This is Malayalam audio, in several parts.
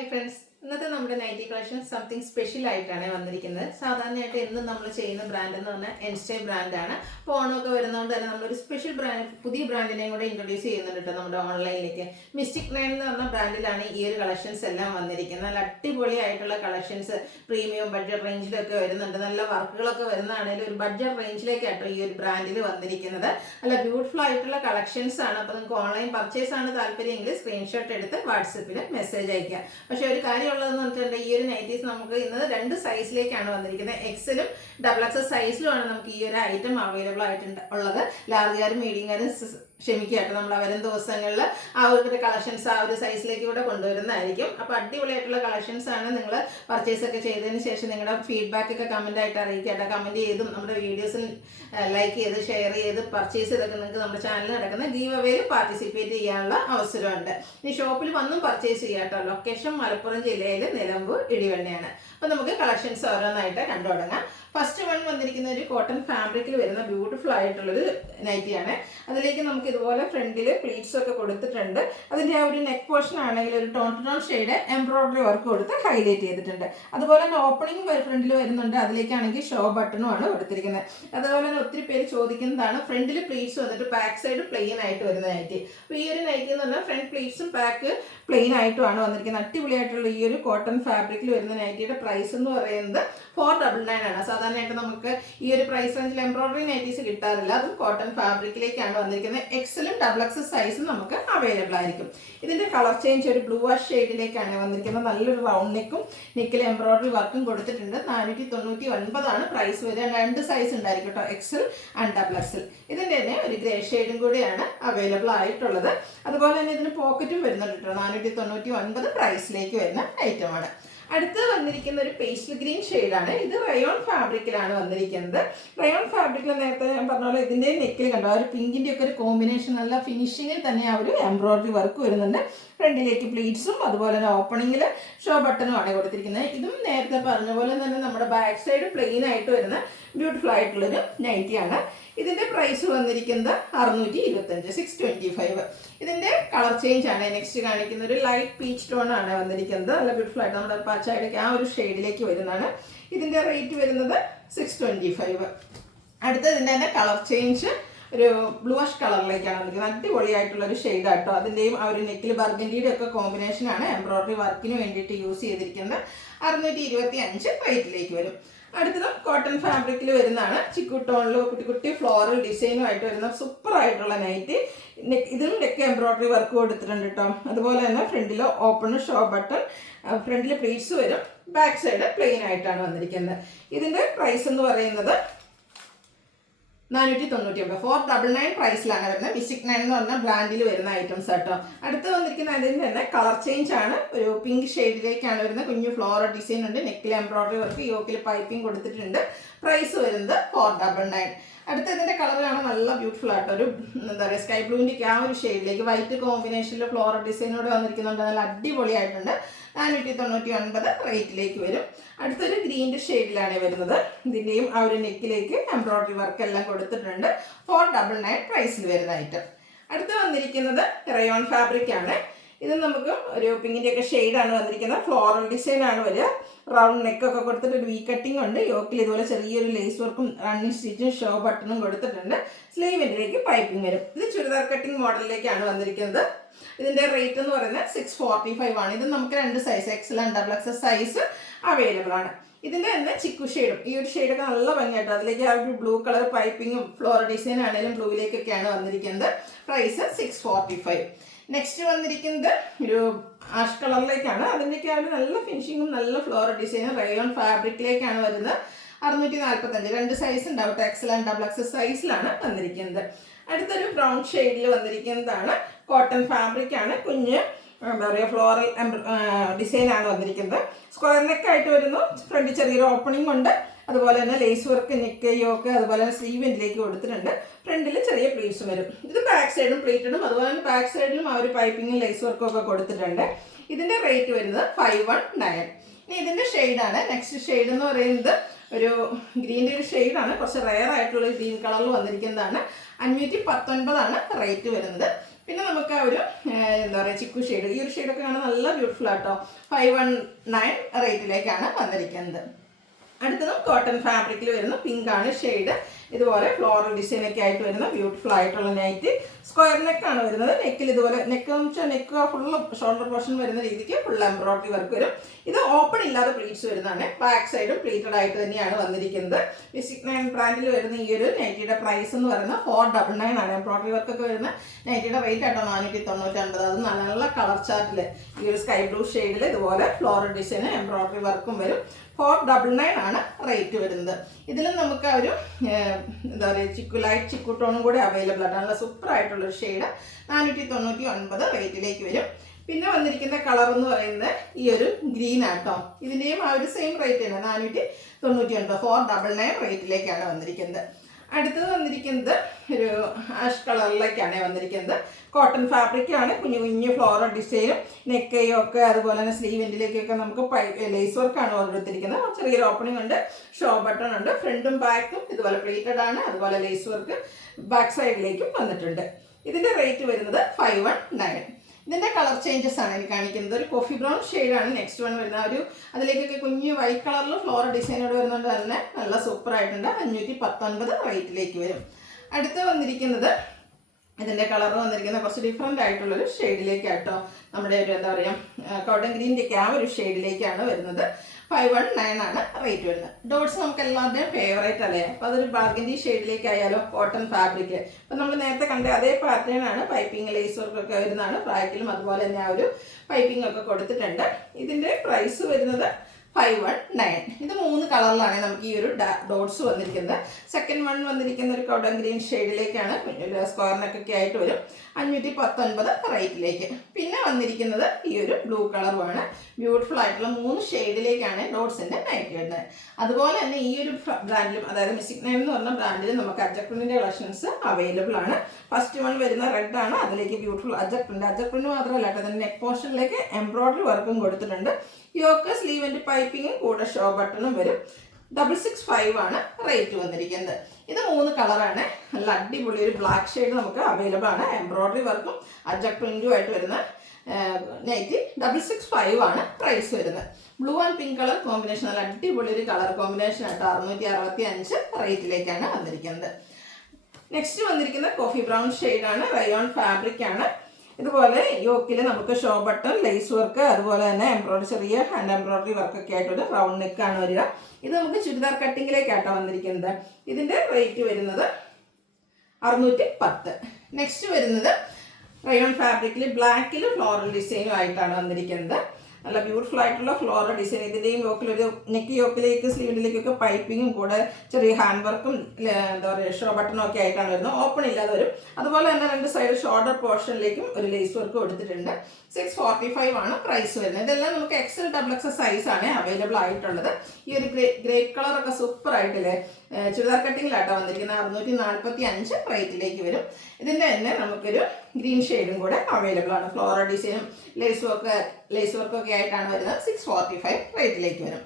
ഹായ് ഫ്രണ്ട്സ്, ഇന്നത്തെ നമ്മുടെ നൈറ്റി കളക്ഷൻ സംതിങ് സ്പെഷ്യൽ ആയിട്ടാണ് വന്നിരിക്കുന്നത്. സാധാരണയായിട്ട് എന്നും നമ്മൾ ചെയ്യുന്ന ബ്രാൻഡ് എന്ന് പറഞ്ഞാൽ എൻസ്റ്റൈ ബ്രാൻഡാണ്. അപ്പോൾ ഓണമൊക്കെ വരുന്നതുകൊണ്ട് തന്നെ നമ്മളൊരു സ്പെഷ്യൽ ബ്രാൻഡ്, പുതിയ ബ്രാൻഡിനെയും കൂടെ ഇൻട്രൊഡ്യൂസ് ചെയ്യുന്നുണ്ട് കേട്ടോ നമ്മുടെ ഓൺലൈനിലേക്ക്. മിസ്റ്റിക് നൈൻ എന്ന് പറഞ്ഞ ബ്രാൻഡിലാണ് ഈ ഒരു കളക്ഷൻസ് എല്ലാം വന്നിരിക്കുന്നത്. നല്ല അടിപൊളിയായിട്ടുള്ള കളക്ഷൻസ് പ്രീമിയം ബഡ്ജറ്റ് റേഞ്ചിലൊക്കെ വരുന്നുണ്ട്. നല്ല വർക്കുകളൊക്കെ വരുന്നതാണെങ്കിലും ഒരു ബഡ്ജറ്റ് റേഞ്ചിലേക്കാട്ടോ ഈ ഒരു ബ്രാൻഡിൽ വന്നിരിക്കുന്നത്. നല്ല ബ്യൂട്ടിഫുൾ ആയിട്ടുള്ള കളക്ഷൻസ് ആണ്. അപ്പോൾ നിങ്ങൾക്ക് ഓൺലൈൻ പർച്ചേസ് ആണ് താല്പര്യമെങ്കിൽ സ്ക്രീൻഷോട്ട് എടുത്ത് വാട്സപ്പിൽ മെസ്സേജ് അയക്കുക. പക്ഷേ ഒരു കാര്യമുള്ളതെന്ന് പറഞ്ഞിട്ടുണ്ടെങ്കിൽ ഈ ഒരു നൈറ്റീസ് നമുക്ക് ഇന്ന് 2 സൈസിലേക്കാണ് വന്നിരിക്കുന്നത്. എക്സലും ഡബിൾ എക്സൽ സൈസിലുമാണ് നമുക്ക് ഈ ഒരു ഐറ്റം അവൈലബിൾ ആയിട്ടുണ്ട് ഉള്ളത്. ലാർജുകാരും മീഡിയംകാരും ക്ഷമിക്കാട്ടോ, നമ്മൾ വരും ദിവസങ്ങളിൽ ആ ഒരു കളക്ഷൻസ് ആ ഒരു സൈസിലേക്ക് കൂടെ കൊണ്ടുവരുന്നതായിരിക്കും. അപ്പോൾ അടിപൊളിയായിട്ടുള്ള കളക്ഷൻസ് ആണ്. നിങ്ങൾ പർച്ചേസ് ഒക്കെ ചെയ്തതിന് ശേഷം നിങ്ങളുടെ ഫീഡ്ബാക്ക് ഒക്കെ കമൻ്റ് ആയിട്ട് അറിയിക്കാട്ടോ. കമൻറ്റ് ചെയ്തും നമ്മുടെ വീഡിയോസിൽ ലൈക്ക് ചെയ്ത് ഷെയർ ചെയ്ത് പർച്ചേസ് ചെയ്തൊക്കെ നിങ്ങൾക്ക് നമ്മുടെ ചാനലിൽ നടക്കുന്ന ഗീവ് അവേയിൽ പാർട്ടിസിപ്പേറ്റ് ചെയ്യാനുള്ള അവസരമുണ്ട്. ഇനി ഷോപ്പിൽ വന്നും പർച്ചേസ് ചെയ്യാട്ടോ. ലൊക്കേഷൻ മലപ്പുറം ജില്ലയിൽ നിലമ്പൂർ ഇടിവണ്ണയാണ്. അപ്പോൾ നമുക്ക് കളക്ഷൻസ് ഓരോന്നായിട്ട് കണ്ടു തുടങ്ങാം. ഫസ്റ്റ് വൺ വന്നിരിക്കുന്ന ഒരു കോട്ടൺ ഫാബ്രിക്കിൽ വരുന്ന ബ്യൂട്ടിഫുൾ ആയിട്ടുള്ളൊരു നൈറ്റിയാണ്. അതിലേക്ക് നമുക്ക് ഇതുപോലെ ഫ്രണ്ടിൽ പ്ലീറ്റ്സ് ഒക്കെ കൊടുത്തിട്ടുണ്ട്. അതിൻ്റെ ആ ഒരു നെക്ക് പോർഷൻ ആണെങ്കിൽ ഒരു tone to tone shade embroidery work കൊടുത്ത് ഹൈലൈറ്റ് ചെയ്തിട്ടുണ്ട്. അതുപോലെ തന്നെ ഓപ്പണിംഗ് ഫ്രണ്ടിൽ വരുന്നുണ്ട്. അതിലേക്കാണെങ്കിൽ ഷോ ബട്ടണും ആണ് കൊടുത്തിരിക്കുന്നത്. അതുപോലെ തന്നെ ഒത്തിരി പേര് ചോദിക്കുന്നതാണ് ഫ്രണ്ടിൽ പ്ലീറ്റ്സ് വന്നിട്ട് ബാക്ക് സൈഡ് പ്ലെയിൻ ആയിട്ട് വരുന്ന നൈറ്റി. അപ്പോൾ ഈ ഒരു നൈറ്റി എന്ന് പറഞ്ഞാൽ ഫ്രണ്ട് പ്ലീറ്റ്സും ബാക്ക് പ്ലെയിൻ ആയിട്ടുമാണ് വന്നിരിക്കുന്നത്. അടിപൊളിയായിട്ടുള്ള ഈ ഒരു കോട്ടൺ ഫാബ്രിക്കിൽ വരുന്ന നൈറ്റിയുടെ പ്രൈസ് എന്ന് പറയുന്നത് 499 ആണ്. സാധാരണയായിട്ട് നമുക്ക് ഈ ഒരു പ്രൈസ് റേഞ്ചിൽ എംബ്രോയിഡറി നൈറ്റീസ് കിട്ടാറില്ല. അതും കോട്ടൺ ഫാബ്രിക്കിലേക്കാണ് വന്നിരിക്കുന്നത്. എക്സലും ഡബിൾ എക്സ് സൈസും നമുക്ക് അവൈലബിൾ ആയിരിക്കും. ഇതിന്റെ കളർ ചേഞ്ച് ഒരു ബ്ലൂ വാഷ് ഷെയ്ഡിലേക്കാണ് വന്നിരിക്കുന്നത്. നല്ലൊരു റൗണ്ട് നെക്കും നെക്കിൽ എംബ്രോയിഡറി വർക്കും കൊടുത്തിട്ടുണ്ട്. 499 ആണ് പ്രൈസ് വരിക. 2 സൈസ് ഉണ്ടായിരിക്കും കേട്ടോ, എക്സൽ ആൻഡ് ഡബിൾ എക്സൽ. ഇതിന്റെ തന്നെ ഒരു ഗ്രേ ഷെയ്ഡും കൂടിയാണ് അവൈലബിൾ ആയിട്ടുള്ളത്. അതുപോലെ തന്നെ ഇതിന് പോക്കറ്റും വരുന്നുണ്ട് കേട്ടോ. 499 പ്രൈസിലേക്ക് വരുന്ന ഐറ്റമാണ്. അടുത്ത് വന്നിരിക്കുന്ന ഒരു പേസ്റ്റൽ ഗ്രീൻ ഷെയ്ഡാണ്. ഇത് റയോൺ ഫാബ്രിക്കിലാണ് വന്നിരിക്കുന്നത്. റയോൺ ഫാബ്രിക്കിൽ നേരത്തെ ഞാൻ പറഞ്ഞ പോലെ ഇതിൻ്റെ നെക്കിൽ കണ്ടോ ആ ഒരു പിങ്കിൻ്റെ ഒക്കെ ഒരു കോമ്പിനേഷൻ, നല്ല ഫിനിഷിങ്ങിൽ തന്നെ ആ ഒരു എംബ്രോയിഡറി വർക്ക് വരുന്നുണ്ട്. ഫ്രണ്ടിലേക്ക് പ്ലീറ്റ്സും അതുപോലെ തന്നെ ഓപ്പണിങ്ങിൽ ഷോ ബട്ടണും ആണ് കൊടുത്തിരിക്കുന്നത്. ഇതും നേരത്തെ പറഞ്ഞ പോലെ തന്നെ നമ്മുടെ ബാക്ക് സൈഡ് പ്ലെയിൻ ആയിട്ട് വരുന്ന ബ്യൂട്ടിഫുൾ ആയിട്ടുള്ളൊരു നൈറ്റിയാണ്. ഇതിൻ്റെ പ്രൈസ് വന്നിരിക്കുന്നത് 625, 625. ഇതിൻ്റെ കളർ ചേഞ്ച് ആണ് നെക്സ്റ്റ് കാണിക്കുന്ന ഒരു ലൈറ്റ് പീച്ച് ടോൺ ആണ് വന്നിരിക്കുന്നത്. നല്ല ബ്യൂട്ടിഫുൾ ആയിട്ട് നമ്മുടെ പച്ചയുടെ ആ ഒരു ഷെയ്ഡിലേക്ക് വരുന്നതാണ്. ഇതിൻ്റെ റേറ്റ് വരുന്നത് 625. അടുത്തതിൻ്റെ തന്നെ കളർ ചേഞ്ച് ഒരു ബ്ലൂഷ് കളറിലേക്കാണ് വന്നിരിക്കുന്നത്. അടിപൊളിയായിട്ടുള്ളൊരു ഷെയ്ഡാട്ടോ. അതിൻ്റെയും ആ ഒരു നെക്കിൽ ബർഗൻഡിയുടെ ഒക്കെ കോമ്പിനേഷനാണ് എംബ്രോയിഡറി വർക്കിന് വേണ്ടിയിട്ട് യൂസ് ചെയ്തിരിക്കുന്നത്. 625 റേറ്റിലേക്ക് വരും. അടുത്തതും കോട്ടൺ ഫാബ്രിക്കിൽ വരുന്നതാണ്. ചിക്കു ടോണിൽ കുട്ടി കുട്ടി ഫ്ലോറൽ ഡിസൈനുമായിട്ട് വരുന്ന സൂപ്പർ ആയിട്ടുള്ള നൈറ്റി. ഇതിലും നെക്ക് എംബ്രോയിഡറി വർക്ക് കൊടുത്തിട്ടുണ്ട് കേട്ടോ. അതുപോലെ തന്നെ ഫ്രണ്ടിൽ ഓപ്പൺ ഷോ ബട്ടൺ, ഫ്രണ്ടിൽ പ്ലീറ്റ്സ് വരും, ബാക്ക് സൈഡ് പ്ലെയിൻ ആയിട്ടാണ് വന്നിരിക്കുന്നത്. ഇതിൻ്റെ പ്രൈസ് എന്ന് പറയുന്നത് 499, 499 പ്രൈസിലാണ് വരുന്നത്. മിസ്റ്റിക് നൈൻ എന്ന് പറഞ്ഞ ബ്രാൻഡിൽ വരുന്ന ഐറ്റംസ് കേട്ടോ. അടുത്ത് വന്നിരിക്കുന്ന അതിൻ്റെ തന്നെ കളർ ചേഞ്ച് ആണ്. ഒരു പിങ്ക് ഷെയ്ഡിലേക്കാണ് വരുന്നത്. കുഞ്ഞു ഫ്ലോറൽ ഡിസൈൻ ഉണ്ട്. നെക്കിൽ എംബ്രോയിഡറി വർക്ക്, യോക്കിൽ പൈപ്പിംഗ് കൊടുത്തിട്ടുണ്ട്. പ്രൈസ് വരുന്നത് 499. അടുത്ത ഇതിൻ്റെ കളറാണ് നല്ല ബ്യൂട്ടിഫുൾ ആട്ടോ. ഒരു എന്താ പറയുക സ്കൈ ബ്ലൂവിൻ്റെ ആ ഒരു ഷെയ്ഡിലേക്ക് വൈറ്റ് കോമ്പിനേഷനിൽ ഫ്ലോറൽ ഡിസൈനോട് വന്നിരിക്കുന്നുണ്ട്. നല്ല അടിപൊളിയായിട്ടുണ്ട്. 499 റേറ്റിലേക്ക് വരും. അടുത്തൊരു ഗ്രീൻ്റെ ഷെയ്ഡിലാണ് വരുന്നത്. ഇതിൻ്റെയും ആ ഒരു നെക്കിലേക്ക് എംബ്രോയിഡറി വർക്ക് എല്ലാം കൊടുത്തിട്ടുണ്ട്. 499 പ്രൈസിൽ വരുന്ന ഐറ്റം. അടുത്ത് വന്നിരിക്കുന്നത് റയോൺ ഫാബ്രിക് ആണ്. ഇത് നമുക്ക് ഒരു പിങ്കിൻ്റെ ഒക്കെ ഷെയ്ഡാണ് വന്നിരിക്കുന്നത്. ഫ്ലോറൽ ഡിസൈൻ ആണ് വരിക. റൗണ്ട് നെക്കൊക്കെ കൊടുത്തിട്ട് ഒരു വി കട്ടിങ് ഉണ്ട്. യോക്കിൽ ഇതുപോലെ ചെറിയൊരു ലേസ് വർക്കും റണ്ണിങ് സ്റ്റിച്ചും ഷോ ബട്ടണും കൊടുത്തിട്ടുണ്ട്. സ്ലീവിൻ്റെലേക്ക് പൈപ്പിംഗ് വരും. ഇത് ചുരിദാർ കട്ടിങ് മോഡലിലേക്കാണ് വന്നിരിക്കുന്നത്. ഇതിൻ്റെ റേറ്റ് എന്ന് പറയുന്നത് 645 ആണ്. ഇത് നമുക്ക് 2 size Excel and double XL size available ആണ്. ഇതിൻ്റെ തന്നെ ചിക്കു ഷെയ്ഡും, ഈ ഒരു ഷെയ്ഡൊക്കെ നല്ല ഭംഗിയായിട്ട് അതിലേക്ക് ആ ഒരു ബ്ലൂ കളർ പൈപ്പിങ്ങും ഫ്ലോറൽ ഡിസൈൻ ആണെങ്കിലും ബ്ലൂവിലേക്കൊക്കെയാണ് വന്നിരിക്കുന്നത്. പ്രൈസ് 645. നെക്സ്റ്റ് വന്നിരിക്കുന്നത് ഒരു ആഷ് കളറിലേക്കാണ്. അതിൻ്റെയൊക്കെ ആ ഒരു നല്ല ഫിനിഷിങ്ങും നല്ല ഫ്ലോറൽ ഡിസൈനും റയോൺ ഫാബ്രിക്കിലേക്കാണ് വരുന്നത്. 645, 2 സൈസ് ഉണ്ടാവും. എക്സൽ ആൻഡ് ഡബിൾ എക്സൽ സൈസിലാണ് വന്നിരിക്കുന്നത്. അടുത്തൊരു ബ്രൗൺ ഷെയ്ഡിൽ വന്നിരിക്കുന്നതാണ്. കോട്ടൺ ഫാബ്രിക് ആണ്. കുഞ്ഞ് എന്താ പറയുക ഫ്ലോറൽ ഡിസൈനാണ് വന്നിരിക്കുന്നത്. സ്ക്വയർ നെക്കായിട്ട് വരുന്നു. ഫ്രണ്ട് ചെറിയൊരു ഓപ്പണിംഗ് ഉണ്ട്. അതുപോലെ തന്നെ ലേസ് വർക്ക്, നെക്ക്, യോക്ക്, അതുപോലെ തന്നെ സ്ലീവിൻ്റിലേക്ക് കൊടുത്തിട്ടുണ്ട്. ഫ്രണ്ടിൽ ചെറിയ പ്ലീറ്റ്സും വരും. ഇത് ബാക്ക് സൈഡും പ്ലീറ്റഡും അതുപോലെ തന്നെ ബാക്ക് സൈഡിലും ആ ഒരു പൈപ്പിങ്ങും ലേസ് വർക്കും ഒക്കെ കൊടുത്തിട്ടുണ്ട്. ഇതിൻ്റെ റേറ്റ് വരുന്നത് 519. ഇനി ഇതിൻ്റെ ഷെയ്ഡാണ്. നെക്സ്റ്റ് ഷെയ്ഡ് എന്ന് പറയുന്നത് ഒരു ഗ്രീൻ്റെ ഒരു ഷെയ്ഡാണ്. കുറച്ച് റെയർ ആയിട്ടുള്ള ഗ്രീൻ കളറിൽ വന്നിരിക്കുന്നതാണ്. 519 റേറ്റ് വരുന്നത്. പിന്നെ നമുക്ക് ആ ഒരു എന്താ പറയുക ചിക്കു ഷെയ്ഡ്, ഈ ഒരു ഷെയ്ഡൊക്കെ കാണാൻ നല്ല ബ്യൂട്ടിഫുൾ ആട്ടോ. 519 റേറ്റിലേക്കാണ് വന്നിരിക്കുന്നത്. അടുത്തതും കോട്ടൺ ഫാബ്രിക്കിൽ വരുന്ന പിങ്ക് ആണ് ഷെയ്ഡ്. ഇതുപോലെ ഫ്ലോറൽ ഡിസൈൻ ഒക്കെ ആയിട്ട് വരുന്ന ബ്യൂട്ടിഫുൾ ആയിട്ടുള്ള നൈറ്റ്. സ്ക്വയർ നെക്കാണ് വരുന്നത്. നെക്കിൽ ഇതുപോലെ നെക്ക് എന്ന് വെച്ചാൽ നെക്ക് ഫുള്ള് ഷോൾഡർ പോർഷൻ വരുന്ന രീതിക്ക് ഫുൾ എംബ്രോയിഡറി വർക്ക് വരും. ഇത് ഓപ്പൺ ഇല്ലാതെ പ്ലീറ്റ്സ് വരുന്നതാണ്. ബാക്ക് സൈഡും പ്ലീറ്റഡ് ആയിട്ട് തന്നെയാണ് വന്നിരിക്കുന്നത്. മിസ്റ്റിക് നൈൻ ബ്രാൻഡിൽ വരുന്ന ഈ ഒരു നൈറ്റിയുടെ പ്രൈസ് എന്ന് പറയുന്നത് 499 ആണ്. എംബ്രോയിഡറി വർക്കൊക്കെ വരുന്ന നൈറ്റിയുടെ റേറ്റ് ആട്ടോ 499. അത് നല്ല കളർ ചാർട്ടിൽ ഈ ഒരു സ്കൈ ബ്ലൂ ഷെയ്ഡിൽ ഇതുപോലെ ഫ്ലോറൽ ഡിസൈൻ എംബ്രോയിഡറി വർക്കും വരും. 499 ആണ് റേറ്റ് വരുന്നത്. ഇതിലും നമുക്ക് ആ ഒരു എന്താ പറയുക ലൈറ്റ് ചിക്കു ടോണും കൂടെ അവൈലബിൾ ആണ്. നല്ല സൂപ്പർ ആയിട്ടുള്ളൊരു ഷെയ്ഡ് 499 റേറ്റിലേക്ക് വരും. പിന്നെ വന്നിരിക്കുന്ന കളർ എന്ന് പറയുന്നത് ഈ ഒരു ഗ്രീൻ ആട്ടോ. ഇതിൻ്റെയും ആ ഒരു സെയിം റേറ്റ് തന്നെ 499, 499 റേറ്റിലേക്കാണ് വന്നിരിക്കുന്നത്. അടുത്തത് വന്നിരിക്കുന്നത് ഒരു ആഷ് കളറിലേക്കാണ് വന്നിരിക്കുന്നത്. കോട്ടൺ ഫാബ്രിക്കാണ്. കുഞ്ഞു കുഞ്ഞു ഫ്ലോറൽ ഡിസൈനും നെക്കയും ഒക്കെ അതുപോലെ തന്നെ സ്ലീവെൻറ്റിലേക്കൊക്കെ നമുക്ക് ലേസ് വർക്കാണ് കൊടുത്തിരിക്കുന്നത്. ചെറിയൊരു ഓപ്പണിംഗ് ഉണ്ട്, ഷോ ബട്ടൺ ഉണ്ട്. ഫ്രണ്ടും ബാക്കും ഇതുപോലെ പ്ലേറ്റഡ് ആണ്. അതുപോലെ ലേസ് വർക്ക് ബാക്ക് സൈഡിലേക്കും വന്നിട്ടുണ്ട്. ഇതിൻ്റെ റേറ്റ് വരുന്നത് 519. ഇതിൻ്റെ കളർ ചേഞ്ചസ് ആണ് എനിക്ക് കാണിക്കുന്നത്. ഒരു കോഫി ബ്രൗൺ ഷെയ്ഡാണ് നെക്സ്റ്റ് വൺ വരുന്നത്. ഒരു അതിലേക്കൊക്കെ കുഞ്ഞു വൈറ്റ് കളറിൽ ഫ്ലോറൽ ഡിസൈനോട് വരുന്നുണ്ട്. തന്നെ നല്ല സൂപ്പർ ആയിട്ടുണ്ട്. 519 റേറ്റിലേക്ക് വരും. അടുത്ത് വന്നിരിക്കുന്നത് ഇതിൻ്റെ കളർ വന്നിരിക്കുന്നത് കുറച്ച് ഡിഫറെൻ്റ് ആയിട്ടുള്ളൊരു ഷെയ്ഡിലേക്കാട്ടോ. നമ്മുടെ ഒരു എന്താ പറയുക കോട്ടൺ ഗ്രീൻ്റെ ഒക്കെ ആ ഒരു ഷെയ്ഡിലേക്കാണ് വരുന്നത്. 519 ആണ് റേറ്റ് വരുന്നത്. ഡോട്ട്സ് നമുക്ക് എല്ലാവരുടെയും ഫേവറേറ്റ് അല്ലേ. അപ്പോൾ അതൊരു ബാർഗൻഡി ഷെയ്ഡിലേക്ക് ആയാലോ കോട്ടൺ ഫാബ്രിക്. അപ്പോൾ നമ്മൾ നേരത്തെ കണ്ട അതേ പാറ്റേൺ ആണ്. പൈപ്പിംഗ് ലേസ് വർക്കൊക്കെ വരുന്നതാണ്. ഫ്രാക്കിലും അതുപോലെ തന്നെ ആ ഒരു പൈപ്പിംഗ് ഒക്കെ കൊടുത്തിട്ടുണ്ട്. ഇതിൻ്റെ പ്രൈസ് വരുന്നത് 519. ഇത് 3 കളറിലാണ് നമുക്ക് ഈ ഒരു ഡോട്ട്സ് വന്നിരിക്കുന്നത്. സെക്കൻഡ് വൺ വന്നിരിക്കുന്ന ഒരു കോട്ടൺ ഗ്രീൻ ഷെയ്ഡിലേക്കാണ്. സ്ക്വയർ നെക്കൊക്കെ ആയിട്ട് വരും. 519 റേറ്റിലേക്ക്. പിന്നെ വന്നിരിക്കുന്നത് ഈ ഒരു ബ്ലൂ കളറുമാണ്. ബ്യൂട്ടിഫുൾ ആയിട്ടുള്ള 3 ഷെയ്ഡിലേക്കാണ് ഡോട്ട്സിൻ്റെ നൈറ്റ് വരുന്നത്. അതുപോലെ തന്നെ ഈ ഒരു ബ്രാൻഡിലും, അതായത് മിസ്റ്റിക് നൈൻ എന്ന് പറഞ്ഞ ബ്രാൻഡിലും നമുക്ക് അജക് പ്രിന്റിൻ്റെ കളക്ഷൻസ് അവൈലബിൾ ആണ്. ഫസ്റ്റ് വൺ വരുന്ന റെഡ് ആണ്. അതിലേക്ക് ബ്യൂട്ടിഫുൾ അജക് പ്രിന്റ് മാത്രമല്ല കേട്ടോ, അതിൻ്റെ നെക്ക് പോർഷനിലേക്ക് എംബ്രോയിഡറി വർക്കും കൊടുത്തിട്ടുണ്ട്. യോക്ക് സ്ലീവിൻ്റെ പൈപ്പിങ്ങും കൂടെ ഷോ ബട്ടണും വരും. 665 ആണ് റേറ്റ് വന്നിരിക്കുന്നത്. ഇത് 3 കളറാണ്. നല്ല അടിപൊളി ഒരു ബ്ലാക്ക് ഷെയ്ഡ് നമുക്ക് അവൈലബിൾ ആണ്. എംബ്രോയിഡറി വർക്കും അജക് പ്രിന്റും ആയിട്ട് വരുന്ന നൈറ്റ് 665 ആണ് പ്രൈസ് വരുന്നത്. Blue and pink colour combination, നല്ല അടിപൊളി ഒരു കളർ കോമ്പിനേഷൻ ആയിട്ട് 665 റേറ്റിലേക്കാണ് വന്നിരിക്കുന്നത്. നെക്സ്റ്റ് വന്നിരിക്കുന്ന കോഫി ബ്രൗൺ ഷെയ്ഡാണ്. റയോൺ ഫാബ്രിക് ആണ്. ഇതുപോലെ യോക്കിൽ നമുക്ക് ഷോ ബട്ടൺ, ലേസ് വർക്ക്, അതുപോലെ തന്നെ എംബ്രോയിഡറി, ചെറിയ ഹാൻഡ് എംബ്രോയിഡറി വർക്കൊക്കെ ആയിട്ടൊരു റൗണ്ട് നെക്കാണ് വരിക. ഇത് നമുക്ക് ചുരിദാർ കട്ടിങ്ങിലേക്കാട്ടോ വന്നിരിക്കുന്നത്. ഇതിൻ്റെ റേറ്റ് വരുന്നത് 610. നെക്സ്റ്റ് വരുന്നത് റയോൺ ഫാബ്രിക്കിൽ ബ്ലാക്കിൽ ഫ്ലോറൽ ഡിസൈനും ആയിട്ടാണ് വന്നിരിക്കുന്നത്. നല്ല ബ്യൂട്ടിഫുൾ ആയിട്ടുള്ള ഫ്ലോറൽ ഡിസൈൻ. ഇതിൻ്റെയും യോക്കിലൊരു നെക്ക് യോക്കിലേക്ക് സ്ലീവിലേക്കൊക്കെ പൈപ്പിങ്ങും കൂടെ ചെറിയ ഹാൻഡ് വർക്കും എന്താ പറയുക ഷോ ബട്ടണും ഒക്കെ ആയിട്ടാണ് വരുന്നത്. ഓപ്പൺ ഇല്ലാതെ വരും. അതുപോലെ തന്നെ 2 സൈഡ് ഷോൾഡർ പോർഷനിലേക്കും ഒരു ലേസ് വർക്ക് കൊടുത്തിട്ടുണ്ട്. 645 ആണ് പ്രൈസ് വരുന്നത്. ഇതെല്ലാം നമുക്ക് XL XXL സൈസാണ് അവൈലബിൾ ആയിട്ടുള്ളത്. ഈ ഒരു ഗ്രേപ്പ് കളറൊക്കെ സൂപ്പർ ആയിട്ടില്ലേ, ചുരിദാർ കട്ടിങ്ങിലാട്ടോ വന്നിരിക്കുന്നത്. 645 റേറ്റിലേക്ക് വരും. ഇതിൻ്റെ തന്നെ നമുക്കൊരു ഗ്രീൻ ഷെയ്ഡും കൂടെ അവൈലബിൾ ആണ്. ഫ്ലോറൽ ഡിസൈനും ലേസ് വർക്കൊക്കെ ആയിട്ടാണ് വരുന്നത്. 645 റേറ്റിലേക്ക് വരും.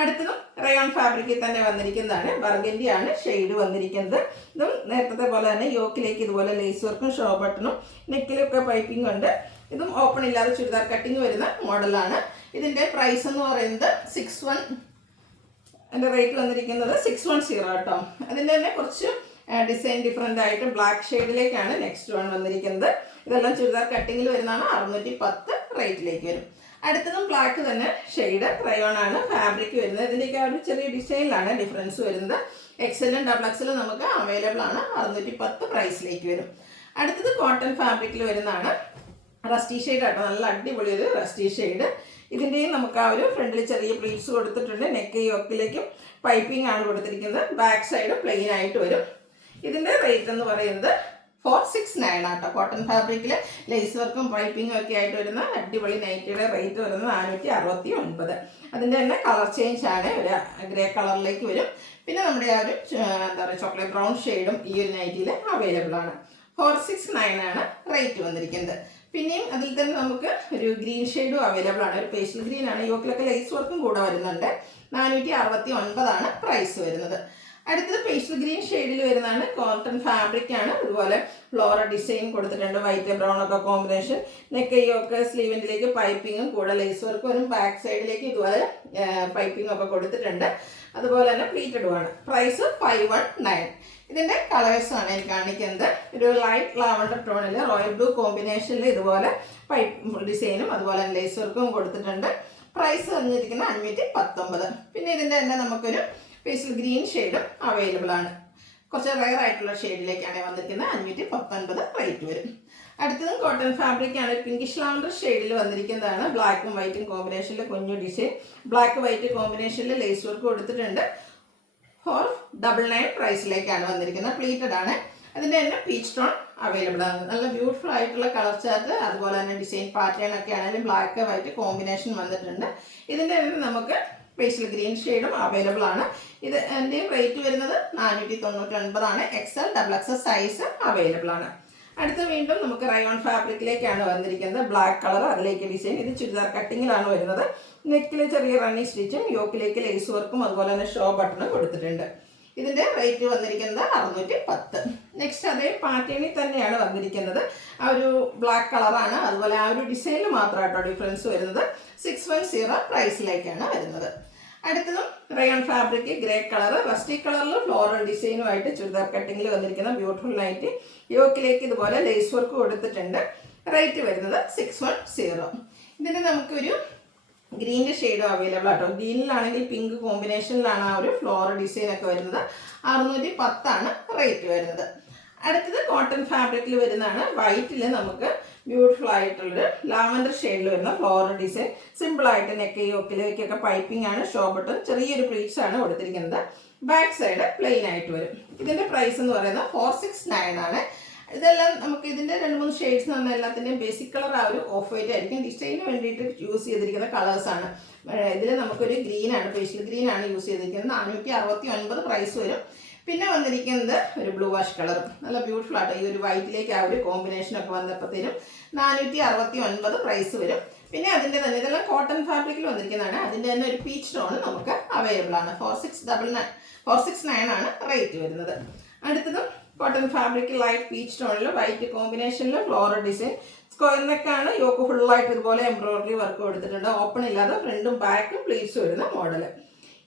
അടുത്തതും റയോൺ ഫാബ്രിക്കിൽ തന്നെ വന്നിരിക്കുന്നതാണ്. ബർഗൻഡി ആണ് ഷെയ്ഡ് വന്നിരിക്കുന്നത്. ഇതും നേരത്തെ പോലെ തന്നെ യോക്കിലേക്ക് ഇതുപോലെ ലേസ് വർക്കും ഷോ ബട്ടണും നെക്കിലൊക്കെ പൈപ്പിംഗ് ഉണ്ട്. ഇതും ഓപ്പൺ ഇല്ലാതെ ചുരിദാർ കട്ടിങ് വരുന്ന മോഡലാണ്. ഇതിൻ്റെ പ്രൈസ് എന്ന് പറയുന്നത് 61. അതിൻ്റെ റേറ്റ് വന്നിരിക്കുന്നത് 610 കേട്ടോ. അതിൻ്റെ തന്നെ കുറച്ച് ഡിസൈൻ ഡിഫറെൻ്റ് ആയിട്ട് ബ്ലാക്ക് ഷെയ്ഡിലേക്കാണ് നെക്സ്റ്റ് വൺ വന്നിരിക്കുന്നത്. ഇതെല്ലാം ചുരിദാർ കട്ടിങ്ങിൽ വരുന്നതാണ്. 610 റേറ്റിലേക്ക് വരും. അടുത്തതും ബ്ലാക്ക് തന്നെ ഷെയ്ഡ് റയോൺ ആണ് ഫാബ്രിക് വരുന്നത്. ഇതിൻ്റെയൊക്കെ ഒരു ചെറിയ ഡിസൈനിലാണ് ഡിഫറൻസ് വരുന്നത്. XL XXL നമുക്ക് അവൈലബിൾ ആണ്. 610 പ്രൈസിലേക്ക് വരും. അടുത്തത് കോട്ടൺ ഫാബ്രിക്കിൽ വരുന്നതാണ്. റസ്റ്റി ഷെയ്ഡ് ആട്ടോ. നല്ല അടിപൊളി ഒരു റസ്റ്റി ഷെയ്ഡ്. ഇതിൻ്റെയും നമുക്ക് ആ ഒരു ഫ്രണ്ടിൽ ചെറിയ പ്ലീറ്റ്സ് കൊടുത്തിട്ടുണ്ട്. നെക്ക് യോക്കിലേക്കും പൈപ്പിംഗ് ആണ് കൊടുത്തിരിക്കുന്നത്. ബാക്ക് സൈഡ് പ്ലെയിൻ ആയിട്ട് വരും. ഇതിൻ്റെ റേറ്റ് എന്ന് പറയുന്നത് 469 ആട്ടോ. കോട്ടൺ ഫാബ്രിക്കിൽ ലേസ് വർക്കും പൈപ്പിങ്ങും ഒക്കെ ആയിട്ട് വരുന്ന അടിപൊളി നൈറ്റിയുടെ റേറ്റ് വരുന്നത് 469. അതിൻ്റെ തന്നെ കളർ ചേഞ്ച് ആണ്. ഒരു ഗ്രേ കളറിലേക്ക് വരും. പിന്നെ നമ്മുടെ ആ ഒരു എന്താ പറയുക ചോക്ലേറ്റ് ബ്രൗൺ ഷെയ്ഡും ഈ ഒരു നൈറ്റിയിൽ അവൈലബിൾ ആണ്. 469 ആണ് റേറ്റ് വന്നിരിക്കുന്നത്. പിന്നെയും അതിൽ തന്നെ നമുക്ക് ഒരു ഗ്രീൻ ഷെയ്ഡും അവൈലബിൾ ആണ്. ഒരു പേസ്റ്റൽ ഗ്രീൻ ആണ്. യോക്കിലൊക്കെ ലേസ് വർക്കും കൂടെ വരുന്നുണ്ട്. 469 ആണ് പ്രൈസ് വരുന്നത്. അടുത്തത് പേസ്റ്റൽ ഗ്രീൻ ഷെയ്ഡിൽ വരുന്നതാണ്. കോട്ടൺ ഫാബ്രിക് ആണ്. അതുപോലെ ഫ്ലോറൽ ഡിസൈൻ കൊടുത്തിട്ടുണ്ട്. വൈറ്റ് ബ്രൗൺ ഒക്കെ കോമ്പിനേഷൻ. നെക്കൈയൊക്കെ സ്ലീവിൻ്റെലേക്ക് പൈപ്പിങ്ങും കൂടെ ലേസ് വർക്കും വരും. ബാക്ക് സൈഡിലേക്ക് ഇതുപോലെ പൈപ്പിംഗ് ഒക്കെ കൊടുത്തിട്ടുണ്ട്. അതുപോലെ തന്നെ പ്ലീറ്റഡുമാണ്. പ്രൈസ് 519. ഇതിൻ്റെ കളേഴ്സാണ് എനിക്ക് കാണിക്കുന്നത്. ഒരു ലൈറ്റ് ലാവണ്ടർ ടോണിൽ റോയൽ ബ്ലൂ കോമ്പിനേഷനിൽ ഇതുപോലെ പൈപ്പ് ഡിസൈനും അതുപോലെ ലേസ് വർക്കും കൊടുത്തിട്ടുണ്ട്. പ്രൈസ് വന്നിരിക്കുന്നത് 519. പിന്നെ ഇതിൻ്റെ തന്നെ നമുക്കൊരു പേസ്റ്റൽ ഗ്രീൻ ഷെയ്ഡും അവൈലബിൾ ആണ്. കുറച്ച് റയർ ആയിട്ടുള്ള ഷെയ്ഡിലേക്കാണ് വന്നിരിക്കുന്നത്. 519 റേറ്റ് വരും. അടുത്തതും കോട്ടൺ ഫാബ്രിക് ആണ്. പിങ്കിഷ് ലാവണ്ടർ ഷെയ്ഡിൽ വന്നിരിക്കുന്നതാണ്. ബ്ലാക്കും വൈറ്റും കോമ്പിനേഷനിൽ കുഞ്ഞു ഡിസൈൻ. ബ്ലാക്ക് വൈറ്റ് കോമ്പിനേഷനിൽ ലേസ് വർക്ക് കൊടുത്തിട്ടുണ്ട്. 499 പ്രൈസിലേക്കാണ് വന്നിരിക്കുന്നത്. പ്ലീറ്റഡ് ആണ്. അതിൻ്റെ തന്നെ പീച്ച് ടോൺ അവൈലബിൾ ആണ്. നല്ല ബ്യൂട്ടിഫുൾ ആയിട്ടുള്ള കളർ ചാർട്ട് അതുപോലെ തന്നെ ഡിസൈൻ പാറ്റേൺ ഒക്കെ ആണെങ്കിലും ബ്ലാക്ക് വൈറ്റ് കോമ്പിനേഷൻ വന്നിട്ടുണ്ട്. ഇതിൻ്റെ തന്നെ നമുക്ക് പേസ്റ്റൽ ഗ്രീൻ ഷെയ്ഡും അവൈലബിൾ ആണ്. ഇത് എൻ്റെയും റേറ്റ് വരുന്നത് 499 ആണ്. XL XXL സൈസ് അവൈലബിൾ ആണ്. അടുത്ത വീണ്ടും നമുക്ക് റയോൺ ഫാബ്രിക്കിലേക്കാണ് വന്നിരിക്കുന്നത്. ബ്ലാക്ക് കളർ, അതിലേക്ക് ഡിസൈൻ. ഇത് ചുരിദാർ കട്ടിങ്ങിലാണ് വരുന്നത്. നെക്കിൽ ചെറിയ റണ്ണിങ് സ്റ്റിച്ചും യോക്കിലേക്ക് ലേസ് വർക്കും അതുപോലെ തന്നെ ഷോ ബട്ടണും കൊടുത്തിട്ടുണ്ട്. ഇതിൻ്റെ റേറ്റ് വന്നിരിക്കുന്നത് 610. നെക്സ്റ്റ് അതേ പാറ്റേണിൽ തന്നെയാണ് വന്നിരിക്കുന്നത്. ആ ഒരു ബ്ലാക്ക് കളറാണ്. അതുപോലെ ആ ഒരു ഡിസൈനിൽ മാത്രമായിട്ടോ ഡിഫറൻസ് വരുന്നത്. 610 പ്രൈസിലേക്കാണ് വരുന്നത്. അടുത്തതും rayon fabric grey colour, rusty കളറിൽ ഫ്ലോറൽ ഡിസൈനുമായിട്ട് ചുരിദാർ കട്ടിങ്ങിൽ വന്നിരിക്കുന്ന ബ്യൂട്ടിഫുൾ നൈറ്റ്. യോക്കിലേക്ക് ഇതുപോലെ ലേസ് വർക്ക് കൊടുത്തിട്ടുണ്ട്. റേറ്റ് വരുന്നത് 610. ഇതിന് നമുക്കൊരു ഗ്രീൻ്റെ ഷെയ്ഡും അവൈലബിൾ ആട്ടോ. ഗ്രീനിലാണെങ്കിൽ പിങ്ക് കോമ്പിനേഷനിലാണ് ആ ഒരു ഫ്ലോറൽ ഡിസൈൻ ഒക്കെ വരുന്നത്. 610 റേറ്റ് വരുന്നത്. അടുത്തത് കോട്ടൺ ഫാബ്രിക്കിൽ വരുന്നതാണ്. വൈറ്റിൽ നമുക്ക് ബ്യൂട്ടിഫുൾ ആയിട്ടുള്ളൊരു ലാവൻഡർ ഷെയ്ഡിൽ വരുന്ന ഫ്ലോറൽ ഡിസൈൻ. സിമ്പിളായിട്ട് നെക്ക് യോക്കിലേക്കൊക്കെ പൈപ്പിംഗ് ആണ്. ഷോ ബട്ടൺ ചെറിയൊരു പ്ലീറ്റ്സ് ആണ് കൊടുത്തിരിക്കുന്നത്. ബാക്ക് സൈഡ് പ്ലെയിൻ ആയിട്ട് വരും. ഇതിൻ്റെ പ്രൈസ് എന്ന് പറയുന്നത് 469 ആണ്. ഇതെല്ലാം നമുക്ക് ഇതിൻ്റെ 2-3 ഷെയ്ഡ്സ് എന്ന് പറഞ്ഞാൽ എല്ലാത്തിൻ്റെയും ബേസിക് കളർ ആ ഒരു ഓഫ് വൈറ്റ് ആയിരിക്കും. ഡിസൈന് വേണ്ടിയിട്ട് യൂസ് ചെയ്തിരിക്കുന്ന കളേഴ്സാണ്. ഇതിൽ നമുക്കൊരു ഗ്രീനാണ്, പേസ്റ്റൽ ഗ്രീനാണ് യൂസ് ചെയ്തിരിക്കുന്നത്. 469 പ്രൈസ് വരും. പിന്നെ വന്നിരിക്കുന്നത് ഒരു ബ്ലൂ വാഷ് കളറും നല്ല ബ്യൂട്ടിഫുൾ ആട്ടോ. ഈ ഒരു വൈറ്റിലേക്ക് ആ ഒരു കോമ്പിനേഷനൊക്കെ വന്നപ്പോഴത്തേനും 469 പ്രൈസ് വരും. പിന്നെ അതിൻ്റെ തന്നെ ഇതെല്ലാം കോട്ടൺ ഫാബ്രിക്കിൽ വന്നിരിക്കുന്നതാണ്. അതിൻ്റെ തന്നെ ഒരു പീച്ച് ടോൺ നമുക്ക് അവൈലബിൾ ആണ്. 469 ആണ് റേറ്റ് വരുന്നത്. അടുത്തതും കോട്ടൺ ഫാബ്രിക് ലൈറ്റ് പീച്ച് ടോണിൽ വൈറ്റ് കോമ്പിനേഷനിൽ ഫ്ലോറൽ ഡിസൈൻ. സ്ക്വയർ നെക്കാണ്. യോക്ക് ഫുള്ളായിട്ട് ഇതുപോലെ എംബ്രോയിഡറി വർക്ക് കൊടുത്തിട്ടുണ്ട്. ഓപ്പൺ ഇല്ലാതെ ഫ്രണ്ടും ബാക്കും പ്ലീറ്റ്സ് വരുന്ന മോഡൽ.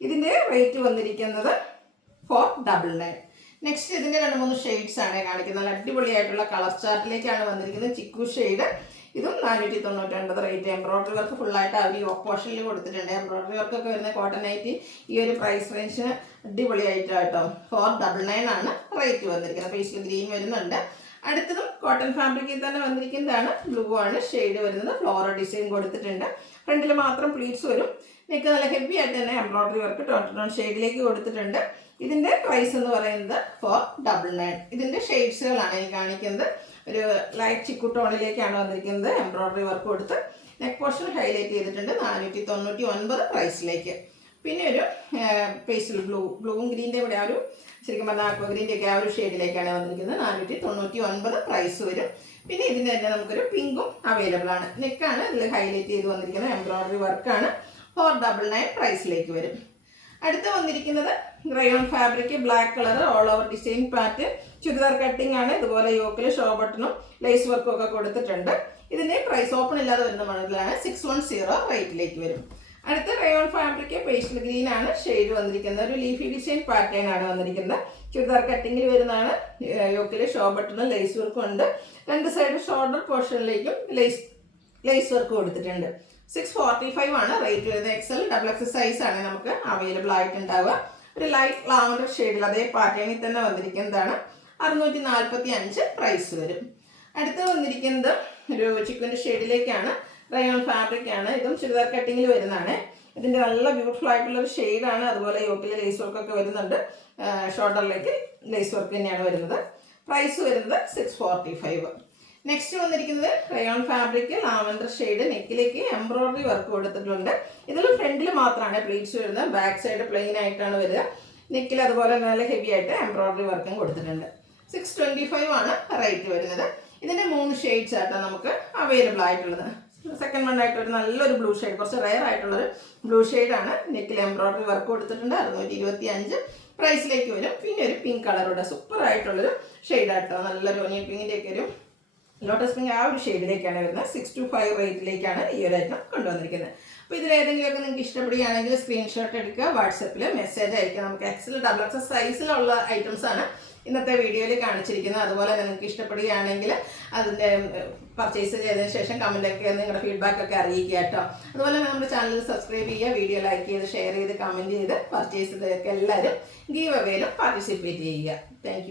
ഇതിൻ്റെ റേറ്റ് വന്നിരിക്കുന്നത് 499. നെക്സ്റ്റ് ഇതിൻ്റെ 2-3 ഷെയ്ഡ്സ് ആണ് കാണിക്കുന്നത്. നല്ല അടിപൊളിയായിട്ടുള്ള കളർ ചാർട്ടിലേക്കാണ് വന്നിരിക്കുന്നത്. ചിക്കു ഷെയ്ഡ്. ഇതും 499 റേറ്റ്. എംബ്രോയിഡറി വർക്ക് ഫുള്ളായിട്ട് അവർ യോക്ക് പോർഷനിൽ കൊടുത്തിട്ടുണ്ട്. എംബ്രോയിഡറി വർക്കൊക്കെ വരുന്ന കോട്ടൺ നൈറ്റി ഈ ഒരു പ്രൈസ് റേഞ്ചിന് അടിപൊളിയായിട്ടോ. 499 ആണ് റേറ്റ് വന്നിരിക്കുന്നത്. പേസ്റ്റൽ ഗ്രീൻ വരുന്നുണ്ട്. അടുത്തതും കോട്ടൺ ഫാബ്രിക്കിൽ തന്നെ വന്നിരിക്കുന്നതാണ്. ബ്ലൂ ആണ് ഷെയ്ഡ് വരുന്നത്. ഫ്ലോറൽ ഡിസൈൻ കൊടുത്തിട്ടുണ്ട്. ഫ്രണ്ടിൽ മാത്രം പ്ലീറ്റ്സ് വരും. നെക്ക് നല്ല ഹെവി ആയിട്ട് തന്നെ എംബ്രോയിഡറി വർക്ക് ടോൺ ഷെയ്ഡിലേക്ക് കൊടുത്തിട്ടുണ്ട്. ഇതിൻ്റെ പ്രൈസ് എന്ന് പറയുന്നത് 499. ഇതിൻ്റെ ഷെയ്ഡ്സുകളാണ് എനിക്ക് കാണിക്കുന്നത്. ഒരു ലൈറ്റ് ചിക്കു ടോണിലേക്കാണ് വന്നിരിക്കുന്നത്. എംബ്രോയിഡറി വർക്ക് കൊടുത്ത് നെക്ക് പോർഷൻ ഹൈലൈറ്റ് ചെയ്തിട്ടുണ്ട്. 499 പ്രൈസിലേക്ക്. പിന്നെ ഒരു പേസ്റ്റൽ ബ്ലൂവും ഗ്രീൻ്റെ കൂടെ ആ ഒരു ശരിക്കും പറഞ്ഞാൽ ആക്വ ഗ്രീൻ്റെ ഒക്കെ ആ ഒരു ഷെയ്ഡിലേക്കാണ് വന്നിരിക്കുന്നത്. 499 പ്രൈസ് വരും. പിന്നെ ഇതിൻ്റെ തന്നെ നമുക്കൊരു പിങ്കും അവൈലബിൾ ആണ്. നെക്കാണ് ഇതിൽ ഹൈലൈറ്റ് ചെയ്ത് വന്നിരിക്കുന്നത്. എംബ്രോയിഡറി വർക്കാണ്. 499 പ്രൈസിലേക്ക് വരും. അടുത്ത് വന്നിരിക്കുന്നത് rayon fabric black colour all over design pattern churidar cutting ആണ്. ഇതുപോലെ യോക്കിൽ ഷോ ബട്ടണും ലേസ് വർക്കും ഒക്കെ കൊടുത്തിട്ടുണ്ട്. ഇതിൻ്റെ പ്രൈസ് ഓപ്പൺ ഇല്ലാതെ വരുന്ന മോഡലാണ്. 610 റേറ്റിലേക്ക് വരും. അടുത്ത റയോൺ ഫാബ്രിക് പേസ്റ്റൽ ഗ്രീൻ ആണ് ഷെയ്ഡ് വന്നിരിക്കുന്നത്. ഒരു ലീഫി ഡിസൈൻ പാറ്റേൺ ആണ് വന്നിരിക്കുന്നത്. ചുരിദാർ കട്ടിങ്ങിൽ വരുന്നതാണ്. യോക്കിൽ ഷോ ബട്ടണും ലേസ് വർക്കും ഉണ്ട്. 2 സൈഡ് ഷോൾഡർ പോർഷനിലേക്കും ലേസ് വർക്ക് കൊടുത്തിട്ടുണ്ട്. 645 ആണ് റേറ്റ് വരുന്നത്. XL XXL സൈസ് ആണ് നമുക്ക് അവൈലബിൾ ആയിട്ടുണ്ടാവുക. ഒരു ലൈറ്റ് ലാവൻഡർ ഷെയ്ഡിൽ അതേ പാറ്റേണിൽ തന്നെ വന്നിരിക്കുന്നതാണ്. 645 പ്രൈസ് വരും. അടുത്ത് വന്നിരിക്കുന്നത് ഒരു ചിക്കൻ്റെ ഷെയ്ഡിലേക്കാണ്. റയോൺ ഫാബ്രിക് ആണ്. ഇതും ചുരിദാർ കട്ടിങ്ങിൽ വരുന്നതാണ്. ഇതിൻ്റെ നല്ല ബ്യൂട്ടിഫുൾ ആയിട്ടുള്ളൊരു ഷെയ്ഡാണ്. അതുപോലെ യോക്കിൽ ലേസ് വർക്കൊക്കെ വരുന്നുണ്ട്. ഷോൾഡറിലേക്ക് ലേസ് വർക്ക് തന്നെയാണ് വരുന്നത്. പ്രൈസ് വരുന്നത് 645. നെക്സ്റ്റ് വന്നിരിക്കുന്നത് റയോൺ ഫാബ്രിക് ലാവൻഡർ ഷെയ്ഡ്. നെക്കിലേക്ക് എംബ്രോയിഡറി വർക്ക് കൊടുത്തിട്ടുണ്ട്. ഇതിൽ ഫ്രണ്ടിൽ മാത്രമാണ് പ്ലീറ്റ്സ് വരുന്നത്. ബാക്ക് സൈഡ് പ്ലെയിൻ ആയിട്ടാണ് വരിക. നെക്കിൽ അതുപോലെ നല്ല ഹെവി ആയിട്ട് എംബ്രോയിഡറി വർക്കും കൊടുത്തിട്ടുണ്ട്. 625 ആണ് റേറ്റ് വരുന്നത്. ഇതിൻ്റെ 3 ഷെയ്ഡ്സ് ആയിട്ടാണ് നമുക്ക് അവൈലബിൾ ആയിട്ടുള്ളത്. സെക്കൻഡ് വൺ ആയിട്ട് ഒരു നല്ലൊരു ബ്ലൂ ഷെയ്ഡ്, കുറച്ച് റെയർ ആയിട്ടുള്ളൊരു ബ്ലൂ ഷെയ്ഡാണ്. നെക്കിൽ എംബ്രോയിഡറി വർക്ക് കൊടുത്തിട്ടുണ്ട്. 625 പ്രൈസിലേക്ക് വരും. പിന്നെ ഒരു പിങ്ക് കളറുടെ സൂപ്പറായിട്ടുള്ളൊരു ഷെയ്ഡാട്ടോ, നല്ലൊരു ഓനിയൻ പിങ്കിൻ്റെയൊക്കെ ഒരു ലോട്ടസ് പിങ്ക് ആ ഒരു ഷെയ്ഡിലേക്കാണ് വരുന്നത്. 6 to 5 റേറ്റിലേക്കാണ് ഈ ഒരു ഐറ്റം കൊണ്ടുവന്നിരിക്കുന്നത്. അപ്പോൾ ഇതിലേതെങ്കിലുമൊക്കെ നിങ്ങൾക്ക് ഇഷ്ടപ്പെടുകയാണെങ്കിൽ സ്ക്രീൻഷോട്ട് എടുക്കുക, വാട്സപ്പിൽ മെസ്സേജ് അയക്കുക. നമുക്ക് XL XXL സൈസിലുള്ള ഐറ്റംസാണ് ഇന്നത്തെ വീഡിയോയിൽ കാണിച്ചിരിക്കുന്നത്. അതുപോലെ നിങ്ങൾക്ക് ഇഷ്ടപ്പെടുകയാണെങ്കിൽ അതിൻ്റെ പർച്ചേസ് ചെയ്തതിന് ശേഷം കമൻറ്റൊക്കെ നിങ്ങളുടെ ഫീഡ്ബാക്കൊക്കെ അറിയിക്കുക കേട്ടോ. അതുപോലെ നമ്മുടെ ചാനൽ സബ്സ്ക്രൈബ് ചെയ്യുക, വീഡിയോ ലൈക്ക് ചെയ്ത് ഷെയർ ചെയ്ത് കമൻറ്റ് ചെയ്ത് പർച്ചേസ് ചെയ്തൊക്കെ എല്ലാവരും ഗീവ് അവേയിലും പാർട്ടിസിപ്പേറ്റ് ചെയ്യുക. താങ്ക്